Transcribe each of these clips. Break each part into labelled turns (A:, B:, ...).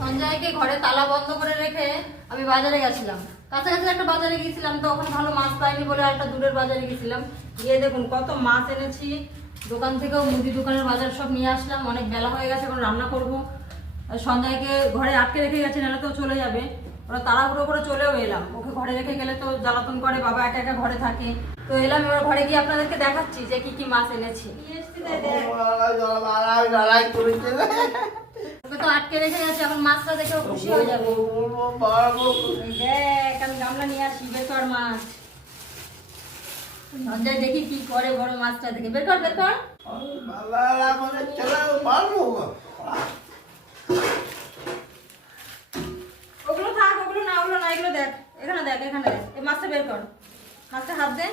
A: সঞ্জয়কে ঘরে তালা বন্ধ করে রেখে আমি বাজারে গেছিলাম। কাছাকাছি একটা বাজারে গেছিলাম তো ওখানে ভালো মাছ পাইনি বলে একটা দূরের বাজারে গেছিলাম গিয়ে দেখুন কত মাছ এনেছি। দোকান থেকেও মুদি দোকানের বাজার সব নিয়ে আসলাম। অনেক বেলা হয়ে গেছে, এখন রান্না করব। সঞ্জয়কে ঘরে আটকে রেখে গেছে, নাহলে তো চলে যাবে। ওরা তাড়াহুড়ো করে চলেও এলাম। ওকে ঘরে রেখে গেলে তো জ্বালাতন করে, বাবা একা একা ঘরে থাকে। তো এলাম, এবার ঘরে গিয়ে আপনাদেরকে দেখাচ্ছি যে কি কি মাছ এনেছি। নিয়ে এসছি দে, দেখ। ওকে তো আটকে রেখে গেছে এখন মাছটা দেখে খুশি হয়ে যাবে। দেখ আমি গামলা নিয়ে আসি বের কর মাছ। সঞ্জয় দেখি কি করে বড় মাছটা দেখে। বের কর বের কর। ওগুলো থাক ওগুলো না ওগুলো না এগুলো দেখ। এখানে দেখ এখানে দেখ। এই মাছটা বের কর। মাছটা হাত দে।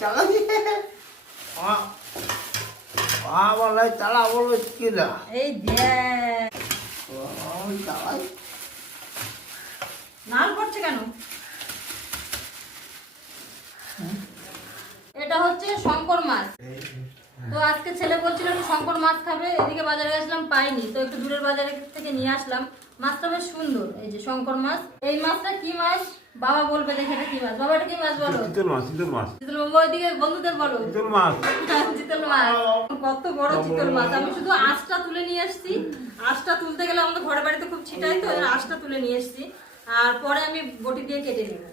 B: চালা বলবে কি না
A: এই দেখ নাল পড়ছে কেন? এটা হচ্ছে শঙ্কর মাছ। তো আজকে ছেলে বলছিল যে শঙ্কর মাছ খাবে এদিকে বাজারে গেছিলাম পাইনি। তো একটু দূরের বাজারে থেকে নিয়ে আসলাম। মাছটা বেশ সুন্দর এই যে শঙ্কর মাছ। এই মাছটা কি মাছ? বাবা বলবে দেখে এটা কি মাছ। বাবা এটা কি মাছ বলো?
C: চিতল মাছ চিতল মাছ।
A: চিতল ওইদিকে বন্ধুদের বলো।
C: চিতল মাছ।
A: চিতল মাছ। কত বড় চিতল মাছ। আমি শুধু আঁশটা তুলে নিয়ে আঁশটা তুলতে গেলে আমাদের ঘরে বাড়িতে খুব ছিটাই তো আঁশটা তুলে নিয়ে এসেছি। আর পরে আমি বটি দিয়ে কেটে নেব।